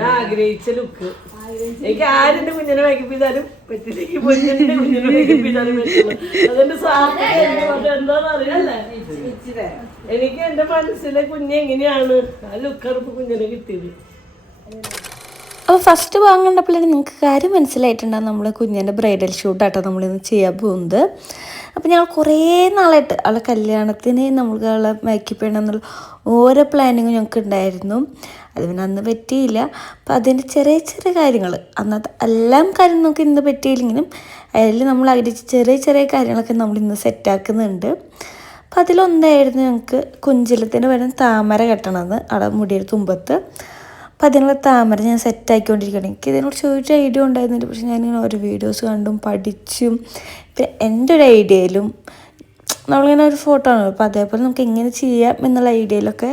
ഞാൻ ആഗ്രഹിച്ച ലുക്ക് എനിക്ക് ആരെന്റെ കുഞ്ഞിനെ മേക്കപ്പ് ചെയ്താലും പറ്റില്ലെങ്കിൽ പൊന്നിന്റെ കുഞ്ഞിനെ മേക്കപ്പ് ചെയ്താലും പറ്റുള്ളൂ. അതെന്റെ സാധ്യത എന്താന്ന് അറിയാല്ലേ. എനിക്ക് എന്റെ മനസ്സിലെ കുഞ്ഞ് എങ്ങനെയാണ് ആ ലുക്കാണ് ഇപ്പൊ കുഞ്ഞിനെ കിട്ടിയത്. അപ്പോൾ ഫസ്റ്റ് ഭാഗം കണ്ടപ്പോഴാണ് നിങ്ങൾക്ക് കാര്യം മനസ്സിലായിട്ടുണ്ടാകും. നമ്മൾ കുഞ്ഞിൻ്റെ ബ്രൈഡൽ ഷൂട്ടാട്ടോ നമ്മളിന്ന് ചെയ്യാൻ പോകുന്നത്. അപ്പോൾ ഞങ്ങൾ കുറേ നാളായിട്ട് അവളെ കല്യാണത്തിന് നമുക്ക് അവളെ മേക്കപ്പ് ചെയ്യണം എന്നുള്ള ഓരോ പ്ലാനിങ്ങും ഞങ്ങൾക്ക് ഉണ്ടായിരുന്നു. അത് പിന്നെ അന്ന് പറ്റിയില്ല. അപ്പോൾ അതിൻ്റെ ചെറിയ ചെറിയ കാര്യങ്ങൾ അന്നത്തെ എല്ലാം കാര്യം നമുക്ക് ഇന്ന് പറ്റിയില്ലെങ്കിലും അതിൽ നമ്മൾ ആഗ്രഹിച്ച ചെറിയ ചെറിയ കാര്യങ്ങളൊക്കെ നമ്മളിന്ന് സെറ്റാക്കുന്നുണ്ട്. അപ്പോൾ അതിലൊന്നായിരുന്നു ഞങ്ങൾക്ക് കുഞ്ചലത്തിന് വരുന്ന താമര കെട്ടണത് അവിടെ മുടിയുടെ തുമ്പത്ത്. അപ്പോൾ അതിനുള്ള താമര ഞാൻ സെറ്റാക്കിക്കൊണ്ടിരിക്കുകയാണ്. എനിക്ക് ഇതിനെക്കുറിച്ച് ഒരു ഐഡിയ ഉണ്ടായിരുന്നില്ല. പക്ഷെ ഞാനിങ്ങനെ ഓരോ വീഡിയോസ് കണ്ടും പഠിച്ചും ഇപ്പം എൻ്റെ ഒരു ഐഡിയയിലും നമ്മളിങ്ങനെ ഒരു ഫോട്ടോ ആണ്. അപ്പോൾ അതേപോലെ നമുക്ക് എങ്ങനെ ചെയ്യാം എന്നുള്ള ഐഡിയയിലൊക്കെ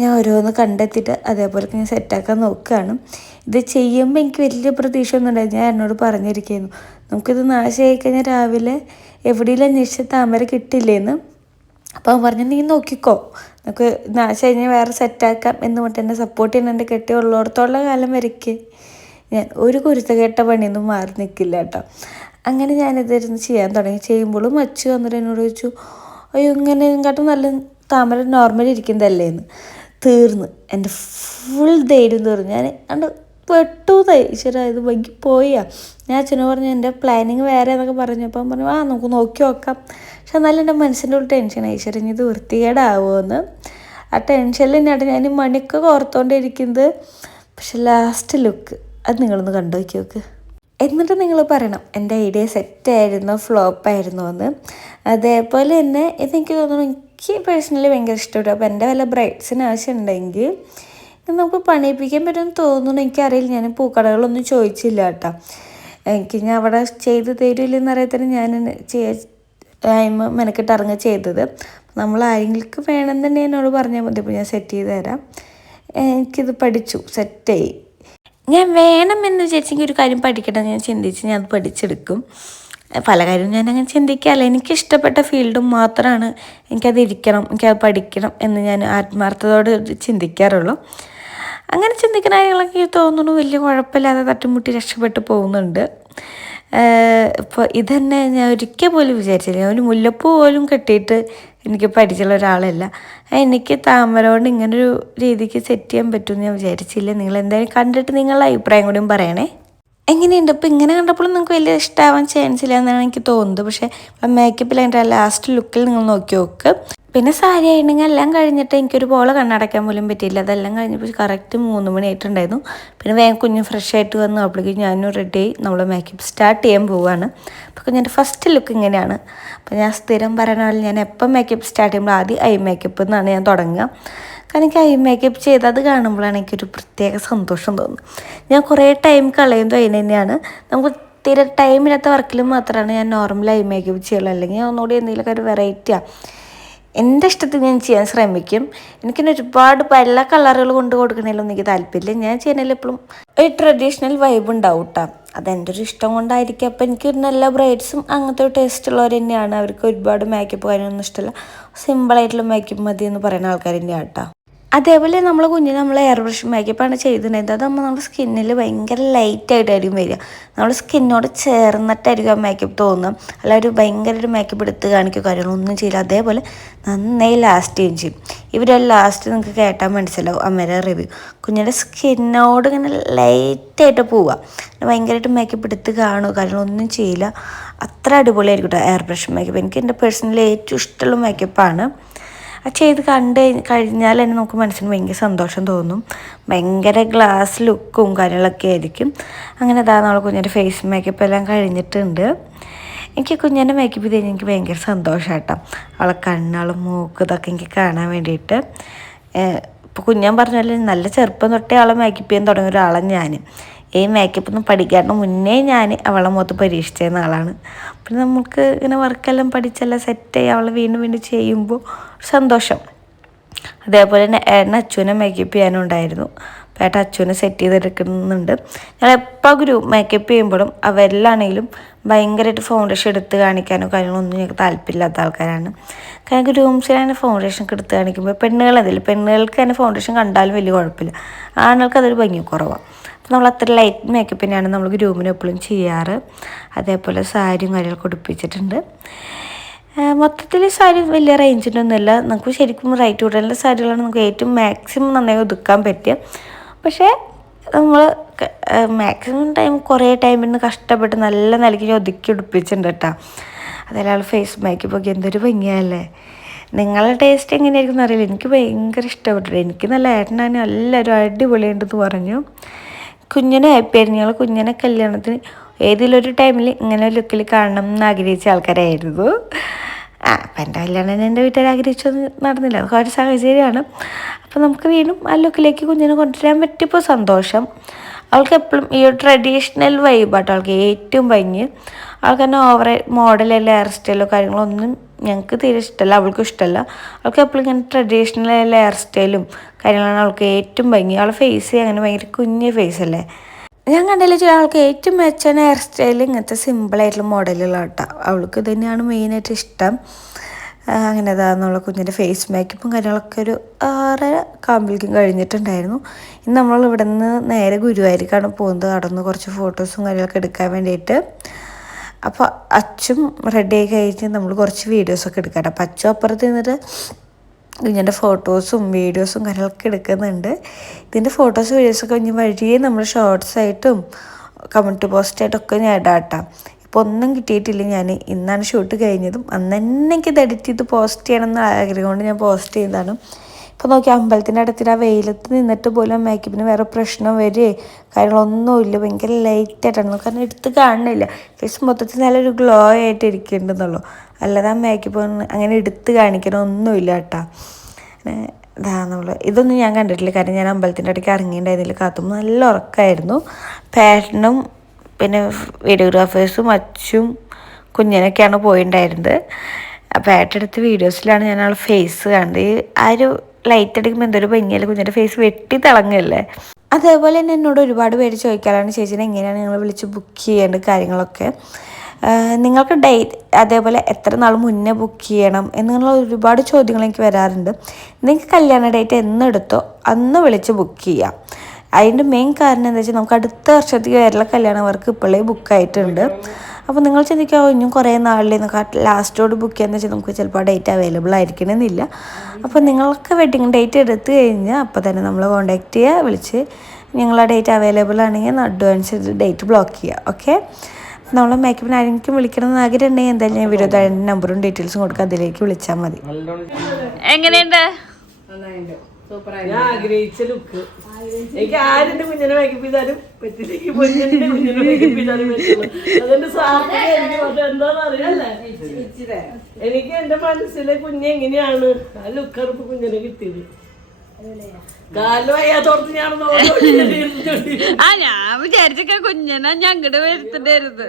ഞാൻ ഓരോന്ന് കണ്ടെത്തിയിട്ട് അതേപോലെ ഞാൻ സെറ്റാക്കാൻ നോക്കുകയാണ്. ഇത് ചെയ്യുമ്പോൾ എനിക്ക് വലിയ പ്രതീക്ഷ ഒന്നും ഉണ്ടായിരുന്നു. ഞാൻ എന്നോട് പറഞ്ഞിരിക്കുന്നു നമുക്കിത് നാശമായി കഴിഞ്ഞാൽ രാവിലെ എവിടെയെങ്കിലും അന്വേഷിച്ച താമര കിട്ടില്ലേന്ന്. അപ്പോൾ അവൻ പറഞ്ഞു നീ നോക്കിക്കോ നമുക്ക് നാശം കഴിഞ്ഞാൽ വേറെ സെറ്റാക്കാം എന്ന് പറഞ്ഞിട്ട് എന്നെ സപ്പോർട്ട് ചെയ്യുന്ന എൻ്റെ കെട്ടി ഉള്ളിടത്തോളം കാലം വരയ്ക്ക് ഞാൻ ഒരു കുരുത്തക്കേട്ട പണിയൊന്നും മാറി നിൽക്കില്ല കേട്ടോ. അങ്ങനെ ഞാനിതിരുന്ന് ചെയ്യാൻ തുടങ്ങി. ചെയ്യുമ്പോഴും അച്ചു വന്നിട്ട് എന്നോട് ചോദിച്ചു അയ്യോ ഇങ്ങനെ കാട്ടും നല്ല താമര നോർമലി ഇരിക്കുന്നതല്ലേന്ന്. തീർന്ന് എൻ്റെ ഫുൾ ധൈര്യം തീർന്നു. ഞാൻ അണ്ട് പെട്ടുതായി ഈശ്വരാ ഇത് വൈകി പോയാ. ഞാൻ അച്ഛനോട് പറഞ്ഞു എൻ്റെ പ്ലാനിങ് വേറെ എന്നൊക്കെ പറഞ്ഞപ്പോൾ പറഞ്ഞു നമുക്ക് നോക്കി നോക്കാം. പക്ഷെ എന്നാലും എൻ്റെ മനസ്സിൻ്റെ ഉള്ളിൽ ടെൻഷനായി ഈശ്വരൻ ഇത് വൃത്തികേടാവുമെന്ന്. ആ ടെൻഷനിൽ തന്നെയാണ് ഞാൻ ഈ മണിക്ക് കോർത്തുകൊണ്ടിരിക്കുന്നത്. പക്ഷെ ലാസ്റ്റ് ലുക്ക് അത് നിങ്ങളൊന്ന് കണ്ടു നോക്കി നോക്ക്. എന്നിട്ട് നിങ്ങൾ പറയണം എൻ്റെ ഐഡിയ സെറ്റായിരുന്നോ ഫ്ലോപ്പായിരുന്നോ എന്ന്. അതേപോലെ തന്നെ ഇതെനിക്ക് തോന്നുന്നു എനിക്ക് പേഴ്സണലി ഭയങ്കര ഇഷ്ടപ്പെട്ടു. അപ്പോൾ എൻ്റെ വല്ല ബ്രൈഡ്സിന് ആവശ്യമുണ്ടെങ്കിൽ നമുക്ക് പണിയിപ്പിക്കാൻ പറ്റുമെന്ന് തോന്നുന്നു. എനിക്കറിയില്ല. ഞാൻ പൂക്കടകളൊന്നും ചോദിച്ചില്ല കേട്ടോ. എനിക്ക് ഞാൻ അവിടെ ചെയ്ത് തരുമില്ലെന്ന് അറിയത്തിന് ഞാൻ മെനക്കെട്ട് ഇറങ്ങി ചെയ്തത്. നമ്മൾ ആരെങ്കിലും വേണമെന്നുണ്ടെങ്കിൽ എന്നോട് പറഞ്ഞാൽ മതി. അപ്പോൾ ഞാൻ സെറ്റ് ചെയ്ത് തരാം. എനിക്കിത് പഠിച്ചു സെറ്റായി. ഞാൻ വേണമെന്ന് വിചാരിച്ചെങ്കിൽ ഒരു കാര്യം പഠിക്കണം ഞാൻ ചിന്തിച്ച് ഞാൻ അത് പഠിച്ചെടുക്കും. പല കാര്യവും ഞാൻ അങ്ങനെ ചിന്തിക്കാറില്ല. എനിക്കിഷ്ടപ്പെട്ട ഫീൽഡും മാത്രമാണ് എനിക്കത് ഇരിക്കണം എനിക്കത് പഠിക്കണം എന്ന് ഞാൻ ആത്മാർത്ഥതയോട് ചിന്തിക്കാറുള്ളൂ. അങ്ങനെ ചിന്തിക്കുന്ന കാര്യങ്ങളൊക്കെ തോന്നുന്നു വലിയ കുഴപ്പമില്ലാതെ തട്ടിമുട്ടി രക്ഷപ്പെട്ട് പോകുന്നുണ്ട്. ഇപ്പോൾ ഇതന്നെ ഞാൻ ഒരിക്കൽ പോലും വിചാരിച്ചില്ല. ഒരു മുല്ലപ്പൂ പോലും കെട്ടിയിട്ട് എനിക്ക് പഠിച്ചുള്ള ഒരാളല്ല. എനിക്ക് താമര കൊണ്ട് ഇങ്ങനൊരു രീതിക്ക് സെറ്റ് ചെയ്യാൻ പറ്റുമെന്ന് ഞാൻ വിചാരിച്ചില്ല. നിങ്ങൾ എന്തായാലും കണ്ടിട്ട് നിങ്ങളുടെ അഭിപ്രായം കൂടിയും പറയണേ. എങ്ങനെയുണ്ട് ഇപ്പോൾ ഇങ്ങനെ കണ്ടപ്പോഴും നിങ്ങൾക്ക് വലിയ ഇഷ്ടമാവാൻ ചാൻസ് ഇല്ല എന്നാണ് എനിക്ക് തോന്നുന്നത്. പക്ഷേ മേക്കപ്പിൽ അതിൻ്റെ ലാസ്റ്റ് ലുക്കിൽ നിങ്ങൾ നോക്കി നോക്ക്. പിന്നെ സാരി ആയിട്ടുണ്ടെങ്കിൽ എല്ലാം കഴിഞ്ഞിട്ട് എനിക്കൊരു പോലെ കണ്ണടയ്ക്കാൻ പോലും പറ്റിയില്ല. അതെല്ലാം കഴിഞ്ഞപ്പോൾ കറക്റ്റ് 3 മണി ആയിട്ടുണ്ടായിരുന്നു. പിന്നെ വേഗം കുഞ്ഞ് ഫ്രഷ് ആയിട്ട് വന്നു. അപ്പോഴേക്കും ഞാനും റെഡിയായി നമ്മൾ മേക്കപ്പ് സ്റ്റാർട്ട് ചെയ്യാൻ പോവുകയാണ്. അപ്പോൾ കുഞ്ഞിൻ്റെ ഫസ്റ്റ് ലുക്ക് ഇങ്ങനെയാണ്. അപ്പോൾ ഞാൻ സ്ഥിരം പറയുന്ന പോലെ ഞാൻ എപ്പം മേക്കപ്പ് സ്റ്റാർട്ട് ചെയ്യുമ്പോൾ ആദ്യം ഐ മേക്കപ്പ് എന്നാണ് ഞാൻ തുടങ്ങുക. കാരണം എനിക്ക് ഐ മേക്കപ്പ് ചെയ്തത് കാണുമ്പോഴാണ് എനിക്കൊരു പ്രത്യേക സന്തോഷം തോന്നുന്നത്. ഞാൻ കുറേ ടൈം കളയുന്നത് അതിന് തന്നെയാണ്. നമുക്ക് തീരെ ടൈമില്ലാത്ത വർക്കിലും മാത്രമാണ് ഞാൻ നോർമൽ ഐ മേക്കപ്പ് ചെയ്യുള്ളൂ. അല്ലെങ്കിൽ ഒന്നുകൂടി എന്തെങ്കിലുമൊക്കെ ഒരു വെറൈറ്റിയാണ് എൻ്റെ ഇഷ്ടത്തിൽ ഞാൻ ചെയ്യാൻ ശ്രമിക്കും. എനിക്കിന്നെ ഒരുപാട് പല കളറുകൾ കൊണ്ട് കൊടുക്കണേലൊന്നും എനിക്ക് താല്പര്യമില്ല. ഞാൻ ചെയ്യുന്നതിൽ എപ്പോഴും ഒരു ട്രഡീഷണൽ വൈബ് ഉണ്ടാവും കേട്ടോ. അതെൻ്റെ ഒരു ഇഷ്ടം കൊണ്ടായിരിക്കും. അപ്പോൾ എനിക്ക് നല്ല ബ്രൈഡ്സും അങ്ങനത്തെ ഒരു ടേസ്റ്റ് ഉള്ളവർ തന്നെയാണ്. അവർക്ക് ഒരുപാട് മേക്കപ്പ് കാര്യമൊന്നും ഇഷ്ടമല്ല. സിമ്പിളായിട്ടുള്ള മേക്കപ്പ് മതി എന്ന് പറയുന്ന ആൾക്കാർ തന്നെയാണ് കേട്ടോ. അതേപോലെ നമ്മൾ എയർ ബ്രഷ് മേക്കപ്പാണ് ചെയ്തിട്ടുണ്ടായത്. അതാകുമ്പോൾ നമ്മുടെ സ്കിന്നിൽ ഭയങ്കര ലൈറ്റായിട്ടായിരിക്കും വരിക. നമ്മുടെ സ്കിന്നോട് ചേർന്നിട്ടായിരിക്കും ആ മേക്കപ്പ് തോന്നുക. അല്ല ഒരു ഭയങ്കര ഒരു മേക്കപ്പ് എടുത്ത് കാണിക്കുക കാര്യങ്ങളൊന്നും ചെയ്യില്ല. അതേപോലെ നന്നായി ലാസ്റ്റ് ചെയ്യും. ഇവരെല്ലാം ലാസ്റ്റ് നിങ്ങൾക്ക് കേട്ടാൽ മനസ്സിലാവും അമ്മേരെ റിവ്യൂ. കുഞ്ഞിൻ്റെ സ്കിന്നോട് ഇങ്ങനെ ലൈറ്റായിട്ട് പോവുക. ഭയങ്കരമായിട്ട് മേക്കപ്പ് എടുത്ത് കാണുക കാര്യങ്ങളൊന്നും ചെയ്യില്ല. അത്ര അടിപൊളിയായിരിക്കും കേട്ടോ എയർ ബ്രഷ് മേക്കപ്പ്. എനിക്ക് എൻ്റെ പേഴ്സണലി ഏറ്റവും ഇഷ്ടമുള്ള മേക്കപ്പാണ്. അത് ചെയ്ത് കഴിഞ്ഞാൽ തന്നെ നമുക്ക് മനസ്സിന് ഭയങ്കര സന്തോഷം തോന്നും. ഭയങ്കര ഗ്ലാസ് ലുക്കും കാര്യങ്ങളൊക്കെ ആയിരിക്കും. അങ്ങനെ അതാ നമ്മൾ കുഞ്ഞിൻ്റെ ഫേസ് മേക്കപ്പ് എല്ലാം കഴിഞ്ഞിട്ടുണ്ട്. എനിക്ക് കുഞ്ഞിൻ്റെ മേക്കപ്പ് ചെയ്ത് കഴിഞ്ഞാൽ എനിക്ക് ഭയങ്കര സന്തോഷം കേട്ടോ. അവളെ കണ്ണാളും മൂക്ക് ഇതൊക്കെ എനിക്ക് കാണാൻ വേണ്ടിയിട്ട്. ഇപ്പോൾ കുഞ്ഞാൻ പറഞ്ഞാൽ നല്ല ചെറുപ്പം തൊട്ടേ അവളെ മേക്കപ്പ് ചെയ്യാൻ തുടങ്ങിയ ഒരാളാണ് ഞാൻ. ഈ മേക്കപ്പൊന്നും പഠിക്കാണ്ട് മുന്നേ ഞാൻ അവളെ മുഖത്ത് പരീക്ഷിച്ചിരുന്ന ആളാണ്. പിന്നെ നമുക്ക് ഇങ്ങനെ വർക്കെല്ലാം പഠിച്ചെല്ലാം സെറ്റായി അവളെ വീണ്ടും വീണ്ടും ചെയ്യുമ്പോൾ സന്തോഷം. അതേപോലെ തന്നെ അച്ഛനെ മേക്കപ്പ് ചെയ്യാനും ഉണ്ടായിരുന്നു. പേട്ട അച്ചുവിനെ സെറ്റ് ചെയ്തെടുക്കുന്നുണ്ട്. ഞാൻ എപ്പോൾ ഗ്രൂപ്പ് മേക്കപ്പ് ചെയ്യുമ്പോഴും അവരിലാണെങ്കിലും ഭയങ്കരമായിട്ട് ഫൗണ്ടേഷൻ എടുത്ത് കാണിക്കാനോ കാര്യങ്ങളൊന്നും ഞങ്ങൾക്ക് താല്പര്യമില്ലാത്ത ആൾക്കാരാണ്. കാരണം ഗ്രൂംസിനെ ഫൗണ്ടേഷൻ ഒക്കെ എടുത്ത് കാണിക്കുമ്പോൾ പെണ്ണുകൾക്ക് തന്നെ ഫൗണ്ടേഷൻ കണ്ടാലും വലിയ കുഴപ്പമില്ല, ആണുങ്ങൾക്ക് അതൊരു ഭംഗി കുറവാണ്. അപ്പോൾ നമ്മൾ അത്ര ലൈറ്റ് മേക്കപ്പ് തന്നെയാണ് നമ്മൾ ഗ്രൂമിന് എപ്പോഴും ചെയ്യാറ്. അതേപോലെ സാരിയും കാര്യങ്ങളൊക്കെ ഉടുപ്പിച്ചിട്ടുണ്ട്. മൊത്തത്തിൽ സാരി വലിയ റേഞ്ചിൻ്റെ ഒന്നുമില്ല. നമുക്ക് ശരിക്കും റൈറ്റ് ഉടനുള്ള സാരികളാണ് നമുക്ക് ഏറ്റവും മാക്സിമം നന്നായി ഒതുക്കാൻ പറ്റുക. പക്ഷേ നമ്മൾ മാക്സിമം കുറേ ടൈമിൽ കഷ്ടപ്പെട്ട് നല്ല നിലയ്ക്ക് ഒതുക്കി ഉടുപ്പിച്ചിട്ടുണ്ട് കേട്ടോ. അതെല്ലാം ഫേസ് മേക്കപ്പ് ഒക്കെ എന്തൊരു ഭംഗിയല്ലേ. നിങ്ങളുടെ ടേസ്റ്റ് എങ്ങനെയായിരിക്കും അറിയില്ല, എനിക്ക് ഭയങ്കര ഇഷ്ടപ്പെട്ടു. എനിക്ക് നല്ല ഏട്ടനാണ് എല്ലാവരും അടിപൊളിയുണ്ടെന്ന് പറഞ്ഞു. കുഞ്ഞിനെ ഹാപ്പിയായിരുന്നു. ഞങ്ങൾ കുഞ്ഞിനെ കല്യാണത്തിന് ഏതിലൊരു ടൈമിൽ ഇങ്ങനെ ലുക്കിൽ കാണണം എന്ന് ആഗ്രഹിച്ച ആൾക്കാരായിരുന്നു. അപ്പം എൻ്റെ കല്യാണം എൻ്റെ വീട്ടുകാർ ആഗ്രഹിച്ചൊന്നും നടന്നില്ല, അതൊക്കെ ഒരു സാഹചര്യമാണ്. അപ്പോൾ നമുക്ക് വീണ്ടും ആ ലുക്കിലേക്ക് കുഞ്ഞിനെ കൊണ്ടുവരാൻ പറ്റിയപ്പോൾ സന്തോഷം. അവൾക്ക് എപ്പോഴും ഈ ഒരു ട്രഡീഷണൽ വൈബാട്ടോ അവൾക്ക് ഏറ്റവും ഭംഗി. അവൾക്ക് തന്നെ ഓവർ മോഡലല്ല ഹെയർ സ്റ്റൈലോ കാര്യങ്ങളോ ഒന്നും ഞങ്ങൾക്ക് തീരെ ഇഷ്ടമല്ല, അവൾക്കും ഇഷ്ടമല്ല. അവൾക്ക് എപ്പോഴും ഇങ്ങനെ ട്രഡീഷണൽ ഹെയർ സ്റ്റൈലും കാര്യങ്ങളാണ് അവൾക്ക് ഏറ്റവും ഭംഗി. അവളുടെ ഫേസ് അങ്ങനെ ഭയങ്കര കുഞ്ഞ് ഫേസ് അല്ലേ. ഞാൻ കണ്ടതിൽ ആൾക്ക് ഏറ്റവും മെച്ചാണ് ഹെയർ സ്റ്റൈൽ ഇങ്ങനത്തെ സിമ്പിളായിട്ടുള്ള മോഡലുകളാണ് കേട്ടോ. അവൾക്ക് തന്നെയാണ് മെയിനായിട്ട് ഇഷ്ടം. അങ്ങനെ അതാന്നുള്ള കുഞ്ഞിൻ്റെ ഫേസ് മേക്കപ്പും കാര്യങ്ങളൊക്കെ ഒരു 6:30 കാമ്പിലേക്കും കഴിഞ്ഞിട്ടുണ്ടായിരുന്നു. ഇന്ന് നമ്മൾ ഇവിടെ നിന്ന് നേരെ ഗുരുവായൂരിക്കാണ് പോകുന്നത്. അവിടെ നിന്ന് കുറച്ച് ഫോട്ടോസും കാര്യങ്ങളൊക്കെ എടുക്കാൻ വേണ്ടിയിട്ട്. അപ്പോൾ അച്ഛൻ റെഡിയായി കഴിഞ്ഞ് നമ്മൾ കുറച്ച് വീഡിയോസൊക്കെ എടുക്കാം. അപ്പോൾ അച്ഛൻ അപ്പുറത്ത് നിന്നിട്ട് കുഞ്ഞിൻ്റെ ഫോട്ടോസും വീഡിയോസും കാര്യങ്ങളൊക്കെ എടുക്കുന്നുണ്ട്. ഇതിൻ്റെ ഫോട്ടോസ് വീഡിയോസൊക്കെ ഇനി വഴിയേ നമ്മൾ ഷോർട്സായിട്ടും കമൻറ്റ് പോസ്റ്റായിട്ടൊക്കെ ഞാൻ ഇടാം. ഇപ്പോൾ ഒന്നും കിട്ടിയിട്ടില്ല. ഞാൻ ഇന്നാണ് ഷൂട്ട് കഴിഞ്ഞതും അന്ന് തന്നെ എനിക്കിത് എഡിറ്റ് ചെയ്ത് പോസ്റ്റ് ചെയ്യണമെന്ന് ആഗ്രഹം കൊണ്ട് ഞാൻ പോസ്റ്റ് ചെയ്തതാണ്. ഇപ്പോൾ നോക്കി അമ്പലത്തിൻ്റെ അടുത്ത് ആ വെയിലത്ത് നിന്നിട്ട് പോലും മേക്കപ്പിന് വേറെ പ്രശ്നം വരികയോ കാര്യങ്ങളൊന്നുമില്ല. ഭയങ്കര ലൈറ്റായിട്ടാണ്, കാരണം എടുത്ത് കാണുന്നില്ല. ഫേസ് മൊത്തത്തിൽ നല്ലൊരു ഗ്ലോ ആയിട്ട് ഇരിക്കുന്നുണ്ടെന്നുള്ളൂ, അല്ലാതെ ആ മേക്കപ്പ് അങ്ങനെ എടുത്ത് കാണിക്കണമൊന്നുമില്ല കേട്ടോ. ഇതൊന്നും ഞാൻ കണ്ടിട്ടില്ല, കാരണം ഞാൻ അമ്പലത്തിൻ്റെ ഇടയ്ക്ക് ഇറങ്ങിയിട്ടുണ്ടായിരുന്നില്ല. കാത്തുമ്പോൾ നല്ല ഉറക്കമായിരുന്നു. പാറ്റനും പിന്നെ വീഡിയോഗ്രാഫേഴ്സും അച്ചും കുഞ്ഞിനൊക്കെയാണ് പോയിട്ടുണ്ടായിരുന്നത്. അപ്പോൾ ഏട്ടെടുത്ത് വീഡിയോസിലാണ് ഞാൻ ആൾ ഫേസ് കണ്ടത്. ആ ഒരു ലൈറ്റ് അടിക്കുമ്പോൾ എന്തൊരു ഭംഗിയല്ലേ, കുഞ്ഞിൻ്റെ ഫേസ് വെട്ടി തിളങ്ങല്ലേ. അതേപോലെ തന്നെ എന്നോട് ഒരുപാട് പേര് ചോദിക്കാറാണ്, ചേച്ചിനെ എങ്ങനെയാണ് നിങ്ങൾ വിളിച്ച് ബുക്ക് ചെയ്യേണ്ട കാര്യങ്ങളൊക്കെ. നിങ്ങൾക്ക് ഡേറ്റ് അതേപോലെ എത്ര നാൾ മുന്നേ ബുക്ക് ചെയ്യണം എന്നുള്ള ഒരുപാട് ചോദ്യങ്ങൾ എനിക്ക് വരാറുണ്ട്. നിങ്ങൾക്ക് കല്യാണ ഡേറ്റ് എന്നെടുത്തോ അന്ന് വിളിച്ച് ബുക്ക് ചെയ്യാം. അതിൻ്റെ മെയിൻ കാരണം എന്താ വെച്ചാൽ നമുക്ക് അടുത്ത വർഷത്തേക്ക് വരെയുള്ള കല്യാണ വർക്ക് ഇപ്പോഴേ ബുക്കായിട്ടുണ്ട്. അപ്പോൾ നിങ്ങൾ ചിന്തിക്കാമോ ഇനിയും കുറേ നാളിൽ നമുക്ക് ലാസ്റ്റോട് ബുക്ക് ചെയ്യാന്ന് വെച്ചാൽ നമുക്ക് ചിലപ്പോൾ ആ ഡേറ്റ് അവൈലബിൾ ആയിരിക്കണമെന്നില്ല. അപ്പോൾ നിങ്ങൾക്ക് വെഡിങ് ഡേറ്റ് എടുത്തു കഴിഞ്ഞാൽ അപ്പോൾ തന്നെ നമ്മളെ കോൺടാക്റ്റ് ചെയ്യുക, വിളിച്ച് നിങ്ങളെ ഡേറ്റ് അവൈലബിൾ ആണെങ്കിൽ അഡ്വാൻസ് ഡേറ്റ് ബ്ലോക്ക് ചെയ്യുക. ഓക്കെ, നമ്മളെ മേക്കപ്പിന് ആരെങ്കിലും വിളിക്കണമെന്ന് ആഗ്രഹം ഉണ്ടെങ്കിൽ എന്തായാലും ഞാൻ വീഡിയോ നമ്പറും ഡീറ്റെയിൽസും കൊടുക്കുക, അതിലേക്ക് വിളിച്ചാൽ മതി. എങ്ങനെയുണ്ട്? ഞാൻ ആഗ്രഹിച്ച ലുക്ക് എനിക്ക് ആരുടെ കുഞ്ഞിനെ മേക്കപ്പ് ചെയ്താലും പറ്റില്ല, എനിക്ക് പൊന്നിന്റെ കുഞ്ഞിനെ മേക്കപ്പ് ചെയ്താലും പറ്റുള്ളൂ. അതിന്റെ സാധ്യത എനിക്ക് പക്ഷെ എന്താന്ന് അറിയാല്ലേ, എനിക്ക് എന്റെ മനസ്സിലെ കുഞ്ഞ് എങ്ങനെയാണ് ആ ലുക്കാണ് ഇപ്പൊ കുഞ്ഞിനെ കിട്ടിയത്. കാലിന് വയ്യാത്തോർത്ത് ഞാൻ ഞാൻ വിചാരിച്ചൊക്കെ കുഞ്ഞിനെ ഞങ്ങട് വരുത്തിട്ടായിരുന്നു.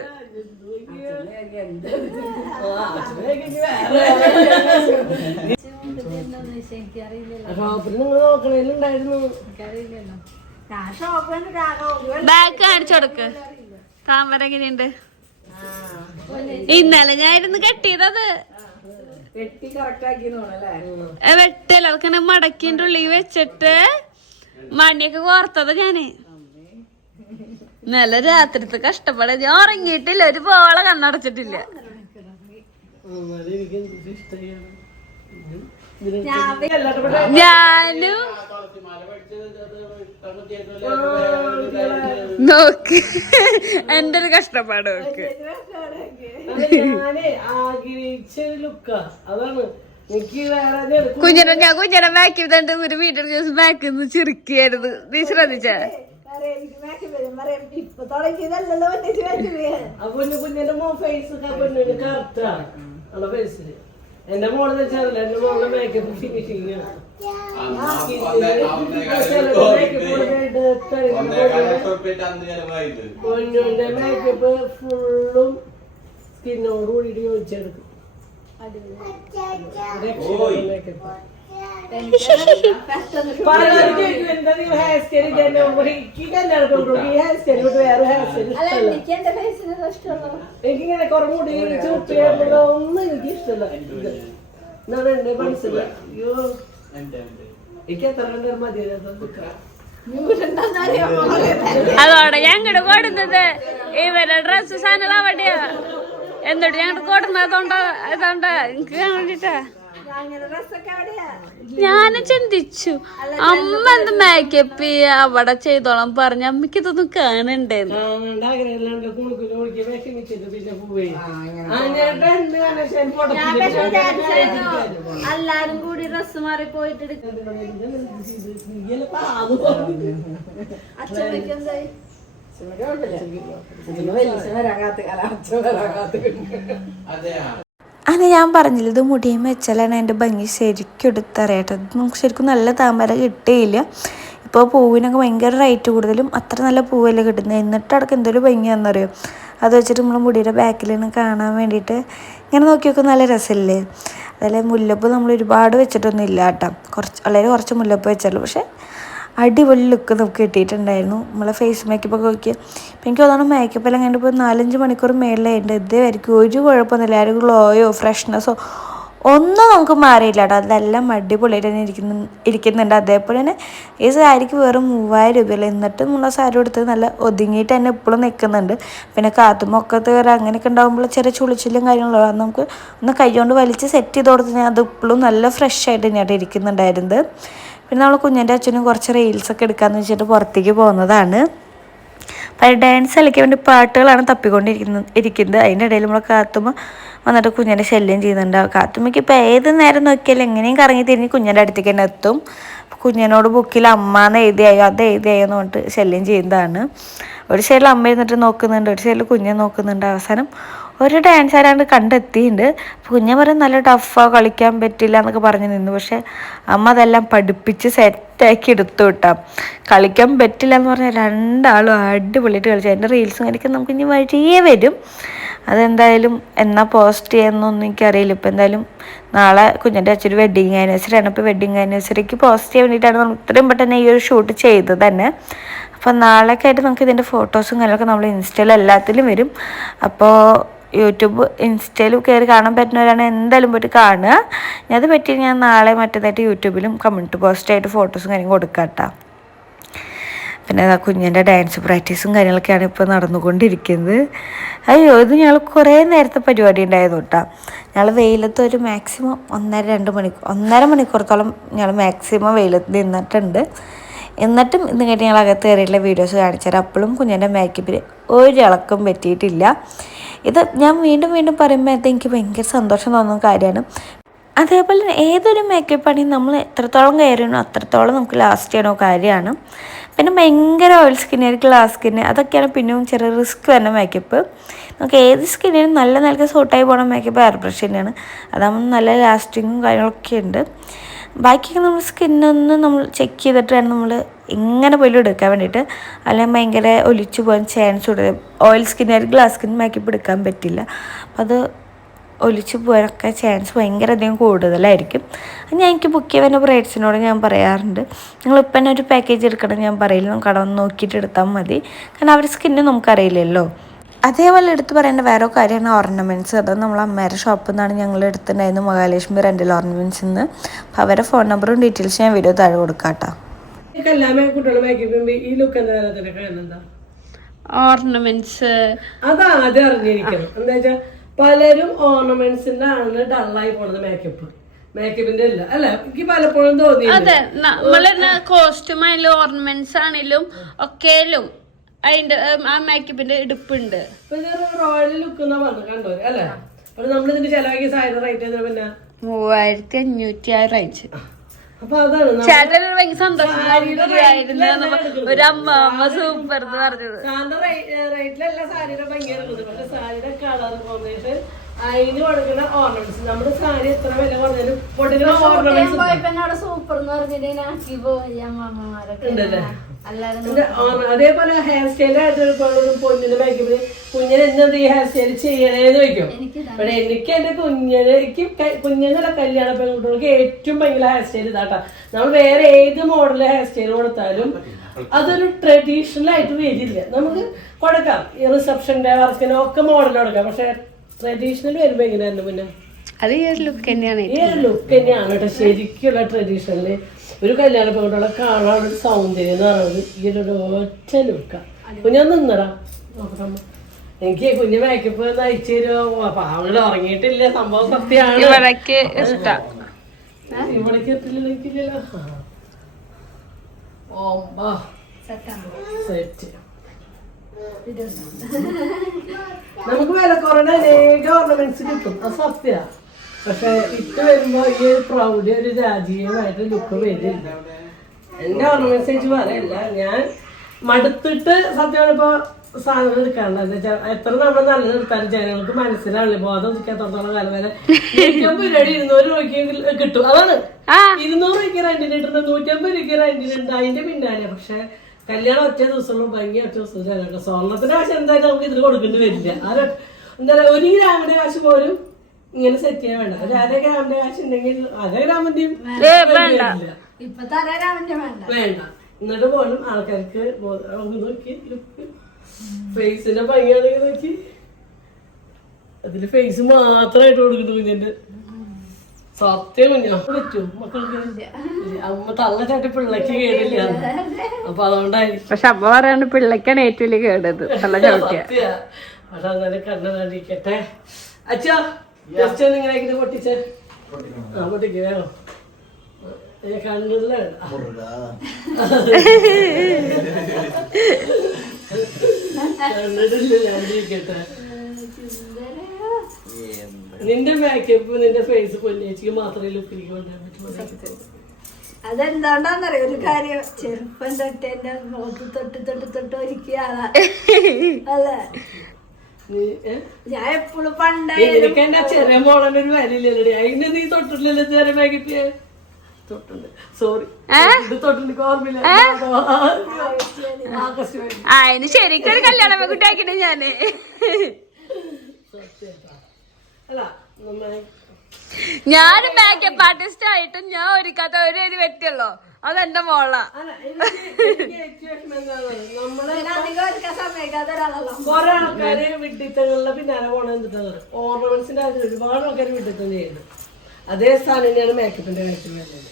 ഷോപ്പിൽ നിങ്ങൾ നോക്കണേലുണ്ടായിരുന്നു. ബാഗ് കാണിച്ചു കൊടുക്ക്. താമര എങ്ങനെയുണ്ട്? ഇന്നലെ ഞാൻ ഇരുന്ന് കെട്ടിയതത് വെട്ടല്ല, അതൊക്കെ മടക്കിന്റെ ഉള്ളിൽ വെച്ചിട്ട് മണിയൊക്കെ കോർത്തത് ഞാന്. ഇന്നലെ രാത്രിത്തെ കഷ്ടപ്പാട്, ഞാൻ ഉറങ്ങിയിട്ടില്ല, ഒരു പോളെ കണ്ണടച്ചിട്ടില്ല. ഞാനും നോക്ക് എന്റെ ഒരു കഷ്ടപ്പാട് നോക്ക്. കുഞ്ഞിനെ ഞാൻ കുഞ്ഞിനെ ബാക്ക് ചെയ്തിട്ട് ഒരു വീട്ടിൽ ദിവസം ബാക്കിൽ നിന്ന് ചിരിക്കുകയായിരുന്നു. നീ ശ്രദ്ധിച്ചാ? എന്റെ മോള് വെച്ചാൽ എന്റെ മോളുടെ മേക്കപ്പ് ഫിനിഷിങ് പൊന്നുന്റെ മേക്കപ്പ് ഫുള്ളും സ്കിന്നോട് കൂടിയിട്ട് ചോദിച്ചെടുക്കും. മേക്കപ്പ് പലരും ചോദിക്കും എന്താ നിങ്ങൾ ഹെയർ സ്റ്റൈൽ എനിക്ക് കല്യാണത്തോടു ഈ ഹെയർ സ്റ്റൈൽ വിട്ട് വേറെ ഹെയർ സ്റ്റൈൽ എനിക്കിങ്ങനെ കുറെ മുടി ചുട്ടി ഒന്നും എനിക്ക് ഇഷ്ടമല്ല. എന്നാണ് എന്റെ മനസ്സില്ല. അയ്യോ എനിക്ക് എത്ര മതി. അതോടെ ഞങ്ങടെ കൊടുത്തത് ഇവരെ ഡ്രസ് സാധനം അവിടെയാ എന്നിട്ട് ഞങ്ങടെ കൊടുന്നതുകൊണ്ട് അതുകൊണ്ട് എനിക്ക് വേണ്ടിട്ടാ ഞാനും ചിന്തിച്ചു അമ്മ എന്ത് മേക്കപ്പ് അവിടെ ചെയ്തോളാം പറഞ്ഞ അമ്മക്ക് ഇതൊന്നും കാണണ്ടേന്ന്. എല്ലാരും കൂടി ഡ്രസ് മാറി പോയിട്ട് അച്ഛനൊക്കെ എന്തായി അങ്ങനെ ഞാൻ പറഞ്ഞില്ല ഇത് മുടിയും വെച്ചാലാണ് എൻ്റെ ഭംഗി ശരിക്കും എടുത്തറിയട്ടെ. നമുക്ക് ശരിക്കും നല്ല താമര കിട്ടിയില്ല. ഇപ്പോൾ പൂവിനൊക്കെ ഭയങ്കര റേറ്റ് കൂടുതലും അത്ര നല്ല പൂവല്ലേ കിട്ടുന്നത്. എന്നിട്ട് അടക്കം എന്തൊരു ഭംഗിയാണെന്നറിയോ. അത് വെച്ചിട്ട് നമ്മൾ മുടിയുടെ ബാക്കിൽ നിന്ന് കാണാൻ വേണ്ടിയിട്ട് ഇങ്ങനെ നോക്കി നോക്കാൻ നല്ല രസമില്ലേ. അതല്ലേ മുല്ലപ്പ് നമ്മൾ ഒരുപാട് വെച്ചിട്ടൊന്നും ഇല്ല കേട്ടോ. വളരെ കുറച്ച് മുല്ലപ്പ് വെച്ചുള്ളൂ. പക്ഷേ അടിപൊളി ലുക്ക് നമുക്ക് കിട്ടിയിട്ടുണ്ടായിരുന്നു. നമ്മളെ ഫേസ് മേക്കപ്പൊക്കെ നോക്കിയാൽ ഇപ്പം എനിക്ക് തോന്നുന്നു മേക്കപ്പ് എല്ലാം കണ്ടിട്ട് ഇപ്പോൾ 4-5 മണിക്കൂർ മേളിലായിട്ടുണ്ട്. ഇതേവരെയ്ക്കും ഒരു കുഴപ്പമൊന്നുമില്ല. ആരും ഗ്ലോയോ ഫ്രഷ്നെസ്സോ ഒന്നും നമുക്ക് മാറിയില്ല കേട്ടോ. അതെല്ലാം അടിപൊളിയായിട്ട് തന്നെ ഇരിക്കുന്നുണ്ട്. അതേപോലെ തന്നെ ഈ സാരിക്ക് വെറും 3000 രൂപയല്ല. എന്നിട്ട് നമ്മൾ സാരി എടുത്ത് നല്ല ഒതുങ്ങിയിട്ട് തന്നെ ഇപ്പോഴും നിൽക്കുന്നുണ്ട്. പിന്നെ കാത്തുമൊക്കത്ത് കയറി അങ്ങനെയൊക്കെ ഉണ്ടാകുമ്പോൾ ചെറിയ ചുളിച്ചിലും കാര്യങ്ങളോ അത് നമുക്ക് ഒന്ന് കൈകൊണ്ട് വലിച്ച് സെറ്റ് ചെയ്ത് കൊടുത്ത് അത് ഇപ്പോഴും നല്ല ഫ്രഷ് ആയിട്ട് തന്നെയായിട്ട് ഇരിക്കുന്നുണ്ടായിരുന്നത്. പിന്നെ നമ്മൾ കുഞ്ഞിൻ്റെ അച്ഛനും കുറച്ച് റീൽസൊക്കെ എടുക്കാമെന്ന് വെച്ചിട്ട് പുറത്തേക്ക് പോകുന്നതാണ്. അപ്പോൾ ഡാൻസ് കളിക്കാൻ വേണ്ടി പാട്ടുകളാണ് തപ്പിക്കൊണ്ടിരിക്കുന്നത്. അതിൻ്റെ ഇടയിൽ നമ്മൾ കാത്തുമ്മ വന്നിട്ട് കുഞ്ഞിൻ്റെ ശല്യം ചെയ്യുന്നുണ്ട്. കാത്തുമ്മയ്ക്ക് ഇപ്പോൾ ഏത് നേരം നോക്കിയാലും എങ്ങനെയും കറങ്ങി തിരിഞ്ഞ് കുഞ്ഞിൻ്റെ അടുത്തേക്ക് തന്നെ എത്തും. കുഞ്ഞിനോട് ബുക്കിൽ അമ്മന്ന് എഴുതിയായോ അത് എഴുതിയായോ എന്ന് പറഞ്ഞിട്ട് ശല്യം ചെയ്യുന്നതാണ്. ഒരു സൈഡിൽ അമ്മ ഇരുന്നിട്ട് നോക്കുന്നുണ്ട്, ഒരു സൈഡിൽ കുഞ്ഞെ നോക്കുന്നുണ്ട്. അവസാനം ഒരു ഡാൻസ് ആരാണ്ട് കണ്ടെത്തിയിട്ടുണ്ട്. കുഞ്ഞെ പറയും നല്ല ടഫാ കളിക്കാൻ പറ്റില്ല എന്നൊക്കെ പറഞ്ഞ് നിന്നു. പക്ഷെ അമ്മ അതെല്ലാം പഠിപ്പിച്ച് സെറ്റാക്കി എടുത്തു കിട്ടാം. കളിക്കാൻ പറ്റില്ല എന്ന് പറഞ്ഞാൽ രണ്ടാളും അടിപൊളിയായിട്ട് കളിച്ചു. അതിൻ്റെ റീൽസും കാര്യമൊക്കെ നമുക്ക് ഇനി വഴിയേ വരും. അതെന്തായാലും എന്നാ പോസ്റ്റ് ചെയ്യാമെന്നൊന്നും എനിക്കറിയില്ല. ഇപ്പോൾ എന്തായാലും നാളെ കുഞ്ഞിൻ്റെ അച്ഛൻ വെഡിങ് ആനിവേഴ്സറി ആണ്. അപ്പോൾ വെഡിങ് ആനിവേഴ്സറിക്ക് പോസ്റ്റ് ചെയ്യാൻ വേണ്ടിയിട്ടാണ് നമ്മൾ ഇത്രയും പെട്ടെന്ന് ഈ ഒരു ഷൂട്ട് ചെയ്തത് തന്നെ. അപ്പോൾ നാളെയൊക്കെ ആയിട്ട് നമുക്ക് ഇതിൻ്റെ ഫോട്ടോസും കാര്യങ്ങളൊക്കെ നമ്മൾ ഇൻസ്റ്റയിൽ എല്ലാത്തിലും വരും. അപ്പോൾ യൂട്യൂബ് ഇൻസ്റ്റയിലും കയറി കാണാൻ പറ്റുന്നവരാണ് എന്തായാലും പോയിട്ട് കാണുക. അത് പറ്റി ഞാൻ നാളെ മറ്റേതായിട്ട് യൂട്യൂബിലും കമ്മ്യൂണിറ്റി പോസ്റ്റായിട്ട് ഫോട്ടോസും കാര്യങ്ങളും കൊടുക്കാം കേട്ടോ. പിന്നെ കുഞ്ഞിൻ്റെ ഡാൻസ് പ്രാക്ടീസും കാര്യങ്ങളൊക്കെയാണ് ഇപ്പോൾ നടന്നുകൊണ്ടിരിക്കുന്നത്. അയ്യോ ഇത് ഞങ്ങൾ കുറേ നേരത്തെ പരിപാടി ഉണ്ടായിരുന്നു കേട്ടോ. ഞങ്ങൾ വെയിലത്ത് ഒരു മാക്സിമം 1.5 മണിക്കൂറത്തോളം ഞങ്ങൾ മാക്സിമം വെയിലത്ത് നിന്നിട്ടുണ്ട്. എന്നിട്ടും ഇന്ന് കഴിഞ്ഞ് ഞങ്ങൾ അകത്ത് കയറിയിട്ടുള്ള വീഡിയോസ് കാണിച്ചാൽ അപ്പോഴും കുഞ്ഞിൻ്റെ മേക്കപ്പിൽ ഒരിളക്കം പറ്റിയിട്ടില്ല. ഇത് ഞാൻ വീണ്ടും പറയുമ്പോൾ എനിക്ക് ഭയങ്കര സന്തോഷം തോന്നുന്ന കാര്യമാണ്. അതേപോലെ തന്നെ ഏതൊരു മേക്കപ്പ് ആണെങ്കിൽ നമ്മൾ എത്രത്തോളം കെയർ ചെയ്യണോ അത്രത്തോളം നമുക്ക് ലാസ്റ്റ് ചെയ്യണോ കാര്യമാണ്. പിന്നെ ഭയങ്കര ഓയിൽ സ്കിന്നായിരിക്കും ഗ്ലാസ് സ്കിന്ന് അതൊക്കെയാണ് പിന്നെയും ചെറിയ റിസ്ക് വരുന്ന മേക്കപ്പ്. നമുക്ക് ഏത് സ്കിന്നിനും നല്ല നിലക്ക് സൂട്ടായി പോകുന്ന മേക്കപ്പ് എയർ ബ്രഷ് തന്നെയാണ്. അതാകുമ്പോൾ നല്ല ലാസ്റ്റിങ്ങും കാര്യങ്ങളൊക്കെ ഉണ്ട്. ബാക്കിയൊക്കെ നമ്മൾ സ്കിന്നൊന്ന് നമ്മൾ ചെക്ക് ചെയ്തിട്ട് വേണം നമ്മൾ ഇങ്ങനെ പോലും എടുക്കാൻ വേണ്ടിയിട്ട്. അല്ലെങ്കിൽ ഭയങ്കര ഒലിച്ചു പോകാൻ ചാൻസ് ഉണ്ട്. ഓയിൽ സ്കിന്നായിരിക്കും ഗ്ലാസ് സ്കിൻ മേക്കപ്പ് എടുക്കാൻ പറ്റില്ല. അപ്പോൾ അത് ഒലിച്ചു പോകാനൊക്കെ ചാൻസ് ഭയങ്കര അധികം കൂടുതലായിരിക്കും. ഞാൻ എനിക്ക് ബുക്ക് ചെയ്യുന്ന ബ്രൈഡ്സിനോട് ഞാൻ പറയാറുണ്ട്, നിങ്ങളിപ്പം തന്നെ ഒരു പാക്കേജ് എടുക്കണം ഞാൻ പറയില്ല, നമുക്ക് അവിടെ ഒന്ന് നോക്കിയിട്ട് എടുത്താൽ മതി. കാരണം അവരുടെ സ്കിന്ന് നമുക്കറിയില്ലല്ലോ. അതേപോലെ എടുത്ത് പറയേണ്ട വേറെ കാര്യമാണ് ഓർണമെൻറ്റ്സ്. അത് നമ്മൾ അമ്മേരെ ഷോപ്പിൽ നിന്നാണ് ഞങ്ങൾ എടുത്തിട്ടുണ്ടായിരുന്നു, മഹാലക്ഷ്മി റെൻ്റൽ ഓർണമെൻറ്റ്സിൽ നിന്ന്. അപ്പോൾ അവരുടെ ഫോൺ നമ്പറും ഡീറ്റെയിൽസ് ഞാൻ വീഡിയോ താഴെ കൊടുക്കാം കേട്ടോ. ഓർണമെന്റ്സ് അതാദ്യം അറിഞ്ഞിരിക്കണം. എന്താ വെച്ചാൽ പലരും ഓർണമെന്റ്സിന്റെ ആണ് ഡള്ളായി പോണത്. മേക്കപ്പിന്റെ അല്ല അല്ലെ, എനിക്ക് പലപ്പോഴും തോന്നി. അതെ, നമ്മള് കോസ്റ്റ്യൂം ആയാലും ഓർണമെന്റ്സ് ആണെങ്കിലും ഒക്കെയും അതിന്റെ ആ മേക്കപ്പിന്റെ ഇടുപ്പുണ്ട്. റോയൽ ലുക്ക് എന്നാ പറഞ്ഞു കണ്ടോ അല്ലെ. അപ്പൊ നമ്മളിതിന്റെ ചെലവാക്കിയ സാരി റേറ്റ് ചെയ്ത പിന്നെ 3500 റേഞ്ച്. അപ്പൊ അതാണ് ചേട്ടൻ ഭയങ്കര സന്തോഷമായിരുന്നു. ഒരു അമ്മ സൂപ്പർ എന്ന് പറഞ്ഞത്. റേറ്റിലല്ല സാരിയുടെ ഭംഗി എടുക്കുന്നത്, പക്ഷെ സാരിയുടെ കളർ കോമ്പിനേഷൻ അതിന് കൊടുക്കുന്ന ഓർണമെന്റ്സ്. നമ്മുടെ സാരി എത്ര വില കുറഞ്ഞാലും സൂപ്പർ എന്ന് പറഞ്ഞിട്ട് ഉണ്ടല്ലേ. അതേപോലെ ഹെയർ സ്റ്റൈൽ ആയിട്ട് പൊന്നിന്റെ മേക്കപ്പിന് കുഞ്ഞിന് എന്തെന്ത് ഈ ഹെയർ സ്റ്റൈൽ ചെയ്യണേന്ന് വെക്കും. പക്ഷെ എനിക്ക് എന്റെ കുഞ്ഞിനല്ല കല്യാണ പെൺകുട്ടികൾക്ക് ഏറ്റവും ഭയങ്കര ഹെയർ സ്റ്റൈൽ ഇതാട്ടാ. നമ്മൾ വേറെ ഏത് മോഡൽ ഹെയർ സ്റ്റൈൽ കൊടുത്താലും അതൊരു ട്രഡീഷണൽ ആയിട്ട് വരില്ല. നമുക്ക് കൊടുക്കാം, ഈ റിസപ്ഷന്റെ വർക്കിനോ ഒക്കെ മോഡൽ കൊടുക്കാം. പക്ഷെ ട്രഡീഷണൽ വരുമ്പോ എങ്ങനെയായിരുന്നു പിന്നെ അത് ഈ ഒരു ലുക്ക് തന്നെയാണ്. ഈ ഒരു ലുക്ക് തന്നെയാണ് കേട്ടോ ശരിക്കുള്ള ട്രഡീഷണല്. ഒരു കല്യാണ പെൺകുട്ടികളെ കാണാനൊരു സൗന്ദര്യം എന്ന് പറയുന്നത് ഈ ഒരു ഒറ്റ ലുക്കാണ്. കുഞ്ഞൊന്ന് നിന്നടാ നോക്കട്ടമ്മ. എനിക്ക് കുഞ്ഞ് മേക്കപ്പ് നയിച്ചു തരുമോ? പാവങ്ങൾ ഉറങ്ങിയിട്ടില്ല, സംഭവം സത്യമാണ്. ഇവിടേക്ക് ഇഷ്ടം ഇവിടേക്ക് എത്തില്ലല്ലോ. സെറ്റ് നമുക്ക് വില കുറഞ്ഞ അനേക ഓർണമെന്റ്സ് കിട്ടും, അത് സത്യ. പക്ഷെ ഇട്ട് വരുമ്പോ ഈ ഒരു പ്രൗഢി ഒരു രാജീയമായിട്ട് ലുക്ക് വരില്ല. എന്റെ ഓർണമെന്റ്സ് വെച്ച് പറയല്ല, ഞാൻ മടുത്തിട്ട് സത്യമാണ് ഇപ്പൊ സാധനങ്ങൾ എടുക്കാറുണ്ട്. എന്താ വെച്ചാൽ എത്ര നമ്മൾ നല്ലത് എടുത്താലും ജനങ്ങൾക്ക് മനസ്സിലാവില്ല, ബോധം ഉദിക്കാത്തോളം കാലം വരെ 200 രൂപയ്ക്ക് കിട്ടും. അതാണ് 200 രൂപയ്ക്ക് റെന്റിന് കിട്ടുന്നത്, 150 രൂപയ്ക്ക് റെന്റിനുണ്ട്. അതിന്റെ പിന്നാലെ പക്ഷെ കല്യാണം ഒറ്റ ദിവസമുള്ളൂ, ഭംഗി ഒറ്റ ദിവസം. സ്വർണ്ണത്തിന്റെ കാശ് എന്തായാലും നമുക്ക് ഇതിൽ കൊടുക്കേണ്ടി വരില്ല. എന്താ പറയുക, 1 ഗ്രാമിന്റെ കാശ് പോലും ഇങ്ങനെ സെറ്റ് ചെയ്യാൻ വേണ്ട. ഒരു 1/2 ഗ്രാമിന്റെ കാശ് ഉണ്ടെങ്കിൽ 1/2 ഗ്രാമിന്റെയും വേണ്ട. എന്നിട്ട് പോലും ആൾക്കാർക്ക് നോക്കി ഫേസിന്റെ ഭംഗിയാണെങ്കിൽ നോക്കി അതില് ഫേസ് മാത്രമായിട്ട് കൊടുക്കുന്നു കുഞ്ഞിന്റെ. സത്യം കുഞ്ഞാ പറ്റും മക്കൾക്ക്. അമ്മ തള്ളച്ചാട്ടി പിള്ളക്ക് കേടില്ല, അപ്പൊ അതുകൊണ്ടായിരിക്കും. പക്ഷെ അമ്മ പറയാണ്ട് പിള്ളക്കാണ് ഏറ്റവും വലിയ കേടത് തള്ളച്ചാട്ടിയ. പക്ഷെ അങ്ങനെ കണ്ണതാണ്ടിരിക്കട്ടെ. അച്ഛാ ജസ്റ്റ് ഒന്ന് ഇങ്ങനെ പൊട്ടിച്ചേ. ആ പൊട്ടിക്കോ കണ്ണില്ല കണ്ണിടില്ലാണ്ടിരിക്കട്ടെ. നിന്റെ മേക്കപ്പ് നിന്റെ ഫേസ് പൊന്നേച്ചിക്ക് മാത്രമേ ലുക്കിലേക്ക് കൊണ്ടുവരാൻ പറ്റുള്ളൂ. അതെന്താണെന്നറിയോ ഒരു കാര്യം, ചെറുപ്പം തൊട്ട് എന്റെ മുഖത്ത് തൊട്ട് ഒരുക്കിയാണ് അല്ലേ. ഞാൻ എപ്പോഴും എനിക്ക് എന്റെ ചെറിയ മോളൊരു വിലയില്ലല്ലേ, അതിന് നീ തൊട്ടില്ലല്ലോ ചെറിയ മേക്കപ്പ്. തൊട്ടുണ്ട്, സോറി തൊട്ടുണ്ട്, ഓർമ്മയില്ല. അതിന് ശരിക്കും ഒരു കല്യാണ പെൺകുട്ടി ആക്കിട്ട് ഞാന് അല്ല ഞാൻ മേക്കപ്പ് ആർട്ടിസ്റ്റ് ആയിട്ടും ഞാൻ ഒരുക്കാത്ത ഒരു വ്യക്തിയല്ലോ, അതെന്റെ മോളാ. കൊറേ ആൾക്കാര് വിഡിത്തങ്ങളുടെ പിന്നാലെ പോണെന്ന് എന്നിട്ടാണ് ഓർണമെന്റ്സിന്റെ കാര്യത്തിൽ ഒരുപാട് ആൾക്കാര് വിഡിത്തം ചെയ്യുന്നത്. അതേ സ്ഥാനം തന്നെയാണ് മേക്കപ്പിന്റെ കാര്യത്തിൽ വരുന്നത്.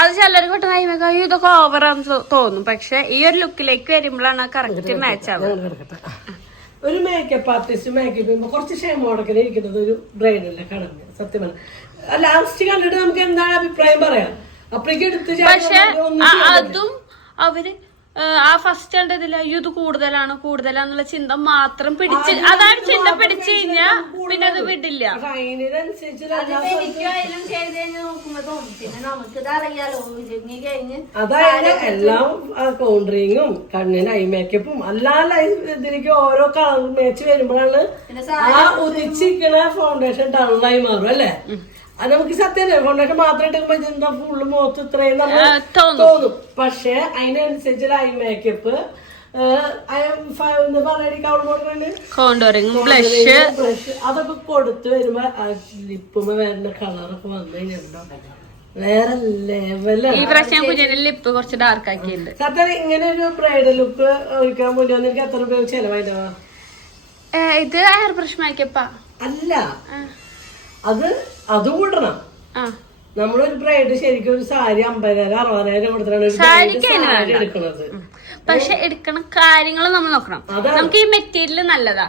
അത് ചിലർക്ക് കിട്ടുന്ന ഇതൊക്കെ ഓവറാന്ന് തോന്നും, പക്ഷെ ഈ ഒരു ലുക്കിലേക്ക് വരുമ്പോഴാണ് കറക്റ്റ് മാച്ച് ആവുക. ഒരു മേക്കപ്പ് ആർട്ടിസ്റ്റ് മേക്കപ്പ് ചെയ്യുമ്പോൾ കുറച്ച് ക്ഷമയോടൊക്കെ ഇരിക്കുന്നത് ഒരു ബ്രൈഡല്ലേ കടമ. സത്യമാണ്. ലാസ്റ്റ് കണ്ടിട്ട് നമുക്ക് എന്താണ് അഭിപ്രായം പറയാം. അപ്പഴേക്ക് എടുത്ത് പക്ഷെ അതും അവര് ആ ഫസ്റ്റ് കണ്ടതില്ല ഇത് കൂടുതലാന്നുള്ള ചിന്ത മാത്രം പിടിച്ച്, അതാണ് ചിന്ത പിടിച്ചു കഴിഞ്ഞാ പിന്നെ അത് വിടില്ല. അതായത് എല്ലാം കൗണ്ടറിങ്ങും കണ്ണിന് ഐ മേക്കപ്പും അല്ലാതെ ഇതിലേക്ക് ഓരോ കളർ മേച്ച് വരുമ്പോഴാണ് ആ ഉദിച്ചിരിക്കണ ഫൗണ്ടേഷൻ ഡള്ളായി മാറും അല്ലേ. അത് നമുക്ക് സത്യം ഫൗണ്ടേഷൻ മാത്രം ഇട്ടുമ്പോ എന്താ ഫുള്ള് മുഖത്ത് ഇത്രയും തോന്നും. പക്ഷെ അതിനനുസരിച്ച് ഐ മേക്കപ്പ് അതൊക്കെ കൊടുത്ത് വരുമ്പോ ലിപ്പുമ്പോ വരുന്ന കളറൊക്കെ വന്നു കഴിഞ്ഞിട്ടുണ്ടോ വേറെ ലെവലാണ്. ലിപ്പ് കുറച്ച് ഡാർക്ക് ആക്കിയിട്ടുണ്ട്. സത്യം ഇങ്ങനെ ഒരു ബ്രൈഡൽ ലുക്ക് ഒഴിക്കാൻ വേണ്ടി എനിക്ക് എത്ര രൂപ ചെലവായിട്ടാ? ഇത് ഹെയർ ബ്രഷ് മേക്കപ്പാ അല്ല, അത് കൂടണം. നമ്മളൊരു ബ്രൈഡ് ശരിക്കും ഒരു സാരി 50,000-60,000 കൊടുത്തിട്ടാണ് എടുക്കുന്നത്. പക്ഷെ എടുക്കണ കാര്യങ്ങൾ നമ്മൾ നോക്കണം. നമുക്ക് ഈ മെറ്റീരിയൽ നല്ലതാ.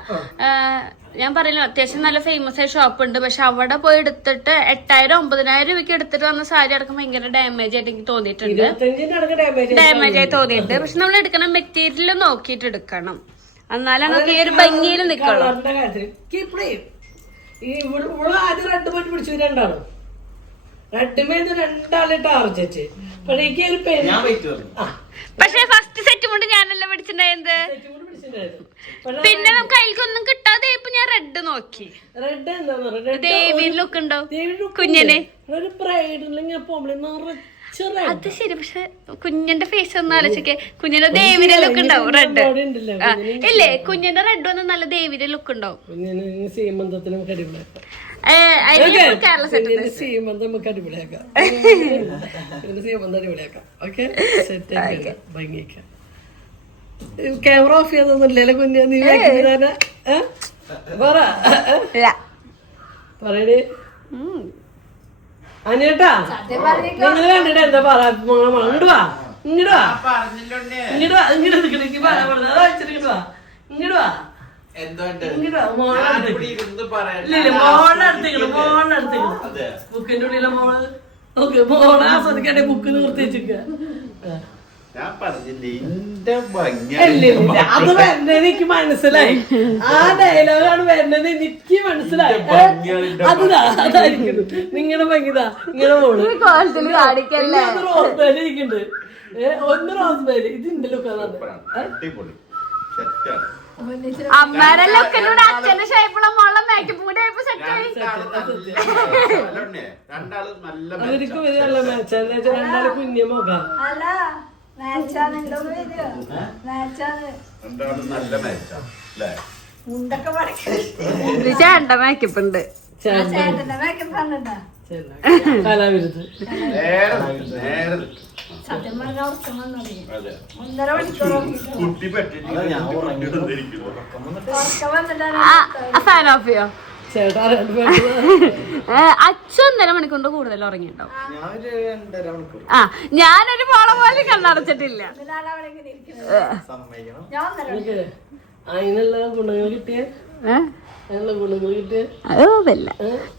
ഞാൻ പറയില്ല, അത്യാവശ്യം നല്ല ഫേമസ് ആയ ഷോപ്പ് ഉണ്ട്, പക്ഷെ അവിടെ പോയി എടുത്തിട്ട് 8,000-9,000 രൂപയ്ക്ക് എടുത്തിട്ട് വന്ന സാരി അടക്കം ഭയങ്കര ഡാമേജ് ആയിട്ട് എനിക്ക് തോന്നിയിട്ടുണ്ട്. ഡാമേജ് ആയി തോന്നിയിട്ടുണ്ട്. പക്ഷെ നമ്മൾ എടുക്കണ മെറ്റീരിയൽ നോക്കിയിട്ട് എടുക്കണം, എന്നാലാണ് നമുക്ക് ഈ ഒരു ഭംഗിയിൽ നിക്കണം. ആദ്യം റെഡ് പോയിട്ട് പിടിച്ചു രണ്ടാളും റെഡ്മേന്ന് രണ്ടാളിട്ട് ആർജിച്ച്. പക്ഷെ ഫസ്റ്റ് സെറ്റ് കൊണ്ട് ഞാനല്ല പിടിച്ചിട്ടുണ്ടായത്. പിന്നെ നമുക്ക് അതിൽക്കൊന്നും കിട്ടാതെ ഇപ്പൊ ഞാൻ റെഡ് നോക്കി. റെഡ് എന്താ ദേവി ലുക്ക് ഉണ്ടോ കുഞ്ഞിന്? ഒരു ബ്രൈഡിൽ അത് ശരി. പക്ഷെ കുഞ്ഞിന്റെ ഫേസ് ഒന്ന് ആലോചിക്കെ, കുഞ്ഞിന്റെ ദേവിയുടെ ലുക്ക് ഉണ്ടാവും റെഡ്. ഇല്ലേ, കുഞ്ഞിന്റെ റെഡ് വന്ന് നല്ല ദേവിയുടെ ലുക്ക് ഉണ്ടാവും. സീമന്തത്തിന് നമുക്ക് അടിപൊളിയാക്കാം. കേരള സെറ്റ് സീമന്തം നമുക്ക് അടിപൊളിയാക്കാം. സീമന്തം അടിപൊളിയാക്കാം. ഓക്കെ, സെറ്റ് ആക്കാം, ഭംഗിക്കാം. ക്യാമറ ഓഫ് ചെയ്തൊന്നുമില്ലല്ലോ കുഞ്ഞ, നീ പറയണേ അനിയേട്ടാ. നിങ്ങൾ കണ്ടിട്ട് എന്താ പറ, ഇങ്ങോട്ട് വാ, ഇങ്ങോട്ട് വാ, ഇങ്ങോട്ട് വാ, ഇങ്ങോട്ട് നിൽക്കണെങ്കിൽ പറയാൻ പറഞ്ഞത് അതാ വെച്ചിട്ട് ഇങ്ങോട്ട് വാ, ഇങ്ങോട്ട് വാ, ഇങ്ങോട്ട് വാ, മോളുടെ അടുത്തേക്ക്, മോളുടെ അടുത്തേക്ക്, ബുക്കിന്റെ ഉള്ളിലെ മോള്. ഓക്കെ, മോളെ ആസ്വദിക്കട്ടെ, ബുക്ക് നിർത്തി വെച്ചിരിക്ക. അത് വരുന്നത് എനിക്ക് മനസ്സിലായി, ആ ഡയലോഗാണ് വരുന്നത് എനിക്ക് മനസ്സിലായി. അതായിരിക്കും നിങ്ങളുടെ ഭംഗിതാ, നിങ്ങളുടെ മോള് റോസ്ബേരി ഇരിക്കുന്നുണ്ട്, ഒന്ന് റോസ്ബേരി, ഇതിന്റെ ലുക്ക് അമ്മേരെ ലുക്കിലൂടെ അച്ഛന്റെ ഷേപ്പുള്ള മോളെ മേക്കപ്പ് കൂടെ സെറ്റ് ആയി. അവർക്ക് നല്ല മാച്ചാന്ന് വെച്ചാൽ രണ്ടാള് കുഞ്ഞ മുഖം. ചേട്ടന്റെ മേക്കപ്പ് ഉണ്ട്, കലാവിരുത്. ഫാൻ ഓഫ് ചെയ്യോ? ചേട്ടാ അച്ഛൻ 1.5 മണിക്കൂറിന്റെ കൂടുതൽ ഉറങ്ങിയിട്ടുണ്ടാവും. ഞാനൊരു മോളെ പോലെ കണ്ണടച്ചിട്ടില്ല. അതിനുള്ള ഗുണങ്ങൾ കിട്ടിയ ഗുണങ്ങൾ കിട്ടിയ അതല്ല,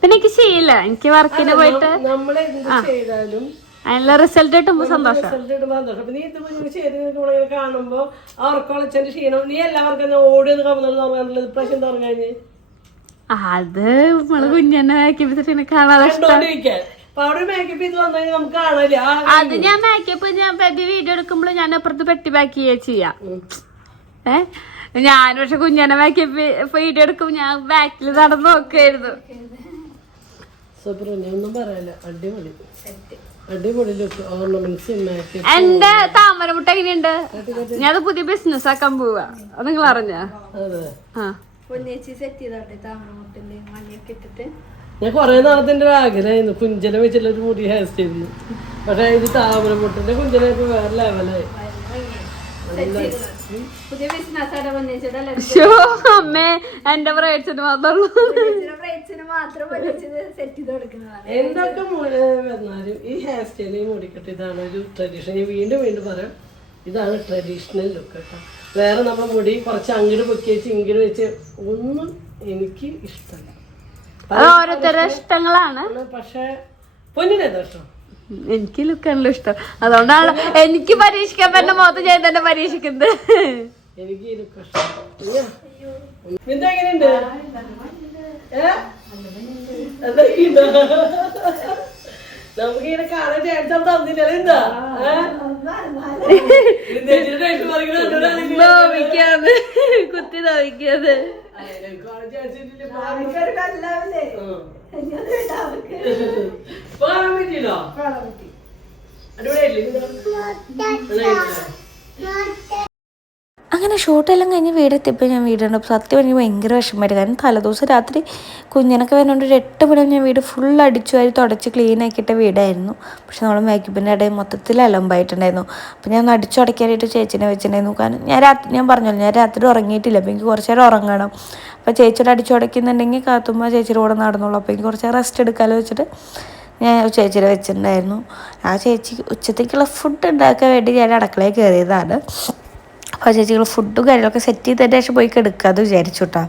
പിന്നെ എനിക്ക് ശീല, എനിക്ക് വർക്കിന് പോയിട്ട് നമ്മളെന്ത് ചെയ്താലും അതിനുള്ള റിസൾട്ട് കിട്ടുമ്പോ സന്തോഷം. നീ ഇത് ചെയ്ത് കാണുമ്പോ അവർക്ക് വിളിച്ചതിന്റെ ക്ഷീണം, നീ എല്ലാവർക്കും ഓടി ഒന്ന് കമ്പുന്നുള്ളത് ഇപ്രാവശ്യം തുടങ്ങാഞ്ഞ്. അത് നമ്മള് കുഞ്ഞെന്നെ മേക്കപ്പ് കാണാതെ അത് ഞാൻ മേക്കപ്പ് ഞാൻ ബേബി വീഡിയോ എടുക്കുമ്പോൾ ഞാൻ അപ്പുറത്ത് പെട്ടി ബാക്ക് ചെയ്യാ. ഞാൻ പക്ഷെ കുഞ്ഞെന്നെ മേക്കപ്പ് വീഡിയോ എടുക്കുമ്പോ ഞാൻ ബാക്കിൽ നടന്ന് നോക്കായിരുന്നു. ഒന്നും പറയാനില്ല, അടിപൊളി അടിപൊളി ലുക്ക്, ഓർണമെന്റ്സ്, മേക്കപ്പ്. എന്റെ താമരമുട്ട എങ്ങനെയുണ്ട്? ഞാൻ അത് പുതിയ ബിസിനസ് ആക്കാൻ പോവാ, അത് നിങ്ങൾ അറിഞ്ഞ? ഞാൻ കൊറേ നാളത്തെ ആഗ്രഹമായിരുന്നു കുഞ്ചനെ വെച്ചുള്ള ഒരു മുടി ഹെയർ സ്റ്റൈലിന്. പക്ഷെ ഇത് താമരമുട്ടിന്റെ കുഞ്ചനായിട്ട് വേറെ ലെവലായി. അമ്മേ എന്റെ ബ്രൈഡ്സിന് മാത്രമേ എന്തൊക്കെ വന്നാലും ഈ ഹെയർ സ്റ്റൈൽ, ഈ മുടിക്കെട്ട്, ഇതാണ് ഒരു ട്രഡീഷൻ. വീണ്ടും വീണ്ടും പറയാം, ഇതാണ് ട്രഡീഷണൽ ലുക്ക് കേട്ടോ. വേറെ നമ്മുടെ മുടി കുറച്ച് അങ്ങോട്ട് പൊക്കി വെച്ച് ഇങ്ങോട്ട് വെച്ച് ഒന്നും എനിക്ക് ഇഷ്ടമല്ല. ഓരോരുത്തരുടെ ഇഷ്ടങ്ങളാണ്. പക്ഷെ പൊന്നിനെന്താ ഇഷ്ടം? എനിക്ക് ലുക്കാണല്ലോ ഇഷ്ടം, അതുകൊണ്ടാണ് എനിക്ക് പരീക്ഷിക്കാൻ പറ്റുന്ന മുഖത്ത് ഞാൻ തന്നെ പരീക്ഷിക്കുന്നത്. എനിക്ക് ഈ ലുക്ക് ഇഷ്ടം. എങ്ങനെയുണ്ട്? നമുക്കിങ്ങനെ കാണാൻ ചാൻസ് തന്നില്ല. എന്താ കുത്തി നോവിക്കാതെ അങ്ങനെ ഷൂട്ടെല്ലാം കഴിഞ്ഞ് വീടെത്തിയപ്പോൾ ഞാൻ വീടുണ്ട്. സത്യം എനിക്ക് ഭയങ്കര വിഷമമായിട്ട്, കാരണം തലേദിവസം രാത്രി കുഞ്ഞിനൊക്കെ വരുന്നതുകൊണ്ട് ഒരു 8 മണി ഞാൻ വീട് ഫുൾ അടിച്ചു വാരി തുടച്ച് ക്ലീൻ ആക്കിയിട്ട വീടായിരുന്നു. പക്ഷെ നമ്മൾ മേക്കപ്പിൻ്റെ ഇടയിൽ മൊത്തത്തിൽ അലമ്പായിട്ടുണ്ടായിരുന്നു. അപ്പോൾ ഞാൻ അടിച്ചുടയ്ക്കാനായിട്ട് ചേച്ചിനെ വെച്ചിട്ടുണ്ടായിരുന്നു. കാരണം ഞാൻ പറഞ്ഞല്ലോ ഞാൻ രാത്രി ഉറങ്ങിയിട്ടില്ല, അപ്പോൾ എനിക്ക് കുറച്ച് നേരം ഉറങ്ങണം. അപ്പോൾ ചേച്ചിയുടെ അടിച്ചുടയ്ക്കുന്നുണ്ടെങ്കിൽ കാത്തുമ്പോൾ ചേച്ചിയുടെ കൂടെ നടന്നുള്ളൂ. അപ്പോൾ എനിക്ക് കുറച്ച് റെസ്റ്റ് എടുക്കാമല്ലോ വെച്ചിട്ട് ഞാൻ ചേച്ചിയുടെ വെച്ചിട്ടുണ്ടായിരുന്നു. ആ ചേച്ചി ഉച്ചത്തേക്കുള്ള ഫുഡ് ഉണ്ടാക്കാൻ വേണ്ടി ഞാൻ അടുക്കളയിൽ കയറിയതാണ്. അപ്പോൾ ചേച്ചികൾ ഫുഡും കാര്യങ്ങളൊക്കെ സെറ്റ് ചെയ്തതിന് ശേഷം പോയി കിടക്കാമെന്ന് വിചാരിച്ചു കേട്ടോ.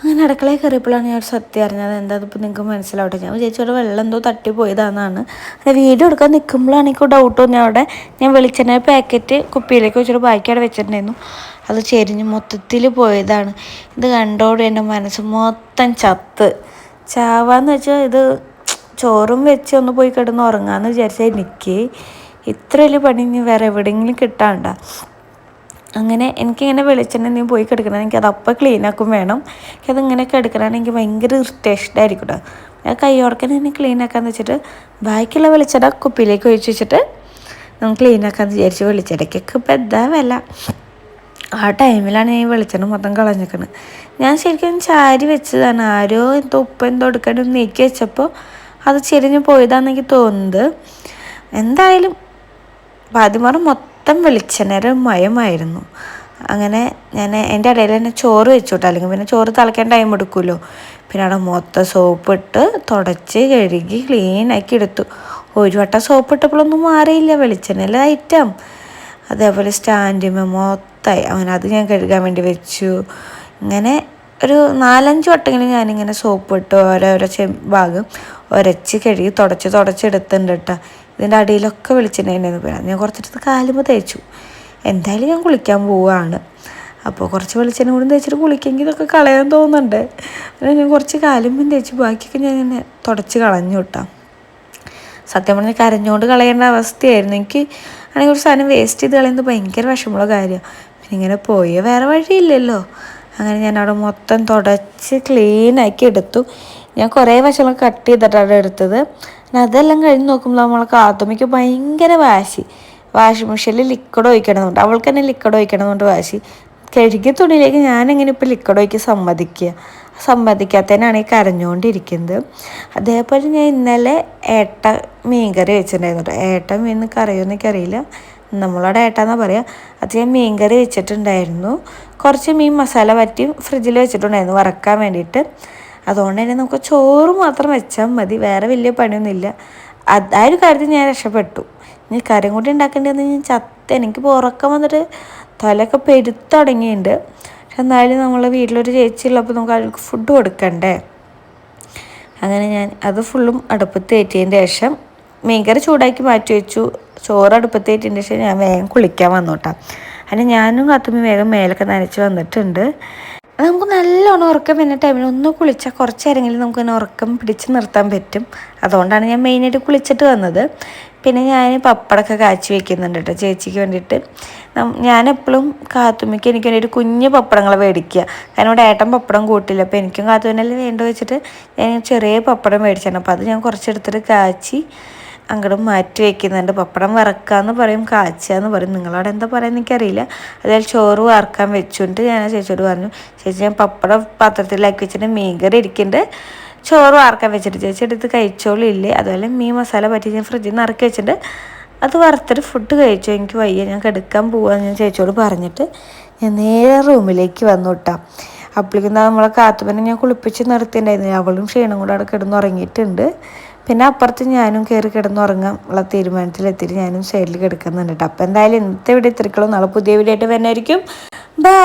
അങ്ങനെ അടുക്കളയിൽ കയറിയപ്പോഴാണ് ഞാൻ സത്യം അറിഞ്ഞത്. എന്താ ഇപ്പോൾ നിങ്ങൾക്ക് മനസ്സിലാവട്ടെ, ഞാൻ ചേച്ചിയുടെ വെള്ളം എന്തോ തട്ടിപ്പോയതാണെന്നാണ്. അങ്ങനെ വീഡിയോ എടുക്കാൻ നിൽക്കുമ്പോഴാണ് എനിക്ക് ഡൗട്ട് തോന്നി. അവിടെ ഞാൻ വെളിച്ചെണ്ണ പാക്കറ്റ് കുപ്പിയിലേക്ക് വെച്ചിട്ട് ബാക്കി അവിടെ വെച്ചിട്ടുണ്ടായിരുന്നു. അത് ചെരിഞ്ഞ് മൊത്തത്തിൽ പോയതാണ്. ഇത് കണ്ടോടെ എൻ്റെ മനസ്സ് മൊത്തം ചാവാന്ന് വെച്ചാൽ ഇത് ചോറും വെച്ച് ഒന്ന് പോയി കിടന്ന് ഉറങ്ങാമെന്ന് വിചാരിച്ചാൽ എനിക്ക് ഇത്ര വലിയ പണി ഇനി വേറെ എവിടെയെങ്കിലും കിട്ടാണ്ട. അങ്ങനെ എനിക്കിങ്ങനെ വെളിച്ചെണ്ണ എന്തെങ്കിലും പോയി കിടക്കണം, എനിക്കത് അപ്പം ക്ലീനാക്കും വേണം. എനിക്കതിങ്ങനെ കിടക്കണമെങ്കിൽ എനിക്ക് ഭയങ്കര ഇറിറ്റേഷനായിരിക്കും കേട്ടോ. ഞാൻ കൈയോടക്കനെ തന്നെ ക്ലീനാക്കാന്ന് വെച്ചിട്ട് ബാക്കിയുള്ള വെളിച്ചെണ്ണ കുപ്പിയിലേക്ക് ഒഴിച്ച് വെച്ചിട്ട് നമുക്ക് ക്ലീനാക്കാന്ന് വിചാരിച്ചു. വെളിച്ചെണ്ണയ്ക്കൊക്കെ ഇപ്പം എന്താ വില. ആ ടൈമിലാണ് ഞാൻ ഈ വെളിച്ചെണ്ണ മൊത്തം കളഞ്ഞിരിക്കുന്നത്. ഞാൻ ശരിക്കും ചാരി വെച്ചതാണ്, ആരോ എന്തോ ഉപ്പ് എന്തോ എടുക്കാണ്ട് നീക്കി വെച്ചപ്പോൾ അത് ചെരിഞ്ഞ് പോയതാണെന്ന് എനിക്ക് തോന്നുന്നത്. എന്തായാലും പാതിമറ മൊത്തം വെളിച്ചെണ്ണയുടെ മയമായിരുന്നു. അങ്ങനെ ഞാൻ എൻ്റെ ഇടയിൽ തന്നെ ചോറ് വെച്ചു കേട്ടോ, അല്ലെങ്കിൽ പിന്നെ ചോറ് തിളയ്ക്കാൻ ടൈം എടുക്കുമല്ലോ. പിന്നെ അവിടെ മൊത്തം സോപ്പ് ഇട്ട് തുടച്ച് കഴുകി ക്ലീനാക്കി എടുത്തു. ഒരു വട്ടം സോപ്പ് ഇട്ടപ്പോഴൊന്നും മാറിയില്ല, വെളിച്ചെണ്ണയിലെ ഐറ്റം. അതേപോലെ സ്റ്റാൻഡിന്മേ മൊത്തമായി, അങ്ങനെ അത് ഞാൻ കഴുകാൻ വേണ്ടി വെച്ചു. ഇങ്ങനെ ഒരു 4-5 വട്ടമെങ്കിലും ഞാനിങ്ങനെ സോപ്പ് ഇട്ട് ഓരോരോ ഭാഗം ഉരച്ച് കഴുകി തുടച്ചെടുത്തിട്ടുണ്ട് കേട്ടോ. ഇതിൻ്റെ അടിയിലൊക്കെ വെളിച്ചെണ്ണ പോയാൽ ഞാൻ കുറച്ചെടുത്ത് കാലുമ്പോൾ തേച്ചു. എന്തായാലും ഞാൻ കുളിക്കാൻ പോവുകയാണ്, അപ്പോൾ കുറച്ച് വെളിച്ചെണ്ണ കൂടി തേച്ചിട്ട് കുളിക്കെങ്കിൽ ഇതൊക്കെ കളയാൻ തോന്നുന്നുണ്ട്. ഞാൻ കുറച്ച് കാലുമ്പോൾ തേച്ചു, ബാക്കിയൊക്കെ ഞാൻ ഇങ്ങനെ തുടച്ച് കളഞ്ഞു കേട്ടോ. സത്യം പറഞ്ഞാൽ കരഞ്ഞുകൊണ്ട് കളയേണ്ട അവസ്ഥയായിരുന്നു. എനിക്ക് ആണെങ്കിൽ ഒരു സാധനം വേസ്റ്റ് ചെയ്ത് കളയുന്നത് ഭയങ്കര വിഷമമുള്ള കാര്യമാണ്. പിന്നെ ഇങ്ങനെ പോയ വേറെ വഴിയില്ലല്ലോ. അങ്ങനെ ഞാൻ അവിടെ മൊത്തം തുടച്ച് ക്ലീനാക്കി എടുത്തു. ഞാൻ കുറേ വശങ്ങൾ കട്ട് ചെയ്തിട്ടാണ് എടുത്തത്. അതെല്ലാം കഴിഞ്ഞ് നോക്കുമ്പോൾ നമ്മളെ കാത്തുമ്മയ്ക്ക് ഭയങ്കര വാഷിംഗ് മെഷീനിൽ ലിക്വിഡ് ഒഴിക്കണമെന്നുണ്ട്, അവൾക്ക് തന്നെ ലിക്വിഡ് ഒഴിക്കണമെന്നുണ്ട് വാശി. കഴുകിയ തുണിയിലേക്ക് ഞാനെങ്ങനെ ഇപ്പോൾ ലിക്വിഡ് ഒഴിക്കാൻ സമ്മതിക്കാത്തതിനാണ് ഈ കരഞ്ഞുകൊണ്ടിരിക്കുന്നത്. അതേപോലെ ഞാൻ ഇന്നലെ ഏട്ട മീൻകറി വെച്ചിട്ടുണ്ടായിരുന്നു. ഏട്ട മീൻ കറിയൊന്നും എനിക്കറിയില്ല, നമ്മളവിടെ ഏട്ടാന്നാണ് പറയുക. അത് ഞാൻ മീൻകറി വെച്ചിട്ടുണ്ടായിരുന്നു. കുറച്ച് മീൻ മസാല പറ്റി ഫ്രിഡ്ജിൽ വെച്ചിട്ടുണ്ടായിരുന്നു വറക്കാൻ വേണ്ടിയിട്ട്. അതുകൊണ്ട് തന്നെ നമുക്ക് ചോറ് മാത്രം വെച്ചാൽ മതി, വേറെ വലിയ പണിയൊന്നുമില്ല. ആ ഒരു കാര്യത്തിൽ ഞാൻ രക്ഷപ്പെട്ടു. ഇനി കറിയും കൂടി ഉണ്ടാക്കേണ്ടതെന്ന് ഞാൻ എനിക്ക് ഉറക്കം വന്നിട്ട് തലയൊക്കെ പെരുത്ത് തുടങ്ങിയിട്ടുണ്ട്. പക്ഷെ എന്നാലും നമ്മൾ വീട്ടിലൊരു ചേച്ചി ഉള്ളപ്പോൾ നമുക്ക് അവർക്ക് ഫുഡ് കൊടുക്കണ്ടേ. അങ്ങനെ ഞാൻ അത് ഫുള്ളും അടുപ്പത്ത് കയറ്റിയതിൻ്റെ ശേഷം മീൻകറി ചൂടാക്കി മാറ്റി വെച്ചു. ചോറ് അടുപ്പത്ത് കയറ്റിയതിൻ്റെ ശേഷം ഞാൻ വേഗം കുളിക്കാൻ വന്നു കേട്ടോ. അങ്ങനെ ഞാനും കാത്തുമ്മ വേഗം മേലൊക്കെ നനച്ച് വന്നിട്ടുണ്ട്. നമുക്ക് നല്ലോണം ഉറക്കം വരുന്ന ടൈമിൽ ഒന്ന് കുളിച്ചാൽ കുറച്ച് നേരമെങ്കിലും നമുക്ക് തന്നെ ഉറക്കം പിടിച്ച് നിർത്താൻ പറ്റും. അതുകൊണ്ടാണ് ഞാൻ മെയിനായിട്ട് കുളിച്ചിട്ട് വന്നത്. പിന്നെ ഞാൻ പപ്പടമൊക്കെ കാച്ചി വെക്കുന്നുണ്ട് കേട്ടോ ചേച്ചിക്ക് വേണ്ടിയിട്ട്. ഞാനെപ്പോഴും കാത്തുമ്മയ്ക്ക് എനിക്ക് വേണ്ടി ഒരു കുഞ്ഞ് പപ്പടങ്ങൾ മേടിക്കുക, കാരണം ഇവിടെ ഏട്ടൻ പപ്പടം കൂട്ടില്ല. അപ്പോൾ എനിക്കും കാത്തുവിനെല്ലാം വേണ്ട വെച്ചിട്ട് ഞാൻ ചെറിയ പപ്പടം മേടിച്ചാണ്. അപ്പോൾ അത് ഞാൻ കുറച്ചെടുത്തിട്ട് കാച്ചി അങ്ങോട്ട് മാറ്റി വയ്ക്കുന്നുണ്ട്. പപ്പടം വറക്കാന്ന് പറയും, കാച്ചാന്ന് പറയും, നിങ്ങളവിടെ എന്താ പറയുക എനിക്കറിയില്ല. അതായത് ചോറ് വറക്കാൻ വെച്ചുകൊണ്ട് ഞാൻ ചേച്ചിയോട് പറഞ്ഞു, ചേച്ചി ഞാൻ പപ്പടം പാത്രത്തിലാക്കി വെച്ചിട്ട് മീൻകറി ഇരിക്കുന്നുണ്ട്, ചോറ് വറക്കാൻ വെച്ചിട്ട് ചേച്ചി എടുത്ത് കഴിച്ചോളില്ലേ. അതുപോലെ മീൻ മസാല പറ്റി ഞാൻ ഫ്രിഡ്ജിൽ നിന്ന് ഇറക്കി വെച്ചിട്ട് അത് വറുത്തിട്ട് ഫുഡ് കഴിച്ചു. എനിക്ക് വയ്യ, ഞാൻ കിടക്കാൻ പോവാന്ന് ഞാൻ ചേച്ചിയോട് പറഞ്ഞിട്ട് ഞാൻ നേരെ റൂമിലേക്ക് വന്നു കേട്ടോ. അപ്പോഴേക്കും നമ്മളെ കാത്തുമ്മനെ ഞാൻ കുളിപ്പിച്ച് നിർത്തിയിട്ടുണ്ടായിരുന്നു. അവളും ക്ഷീണം കൂടെ അവിടെ കിടന്നുറങ്ങിയിട്ടുണ്ട്. പിന്നെ അപ്പുറത്ത് ഞാനും കയറി കിടന്നുറങ്ങാം ഉള്ള തീരുമാനത്തിലെത്തിയിട്ട് ഞാനും സൈഡിൽ കിടക്കുന്നുണ്ട് കേട്ടോ. അപ്പോൾ എന്തായാലും ഇന്നത്തെ വീഡിയോ ഇത്രയ്ക്കുള്ളൂ. നാളെ പുതിയ വീഡിയോ ആയിട്ട് വരുന്നതായിരിക്കും. ബൈ.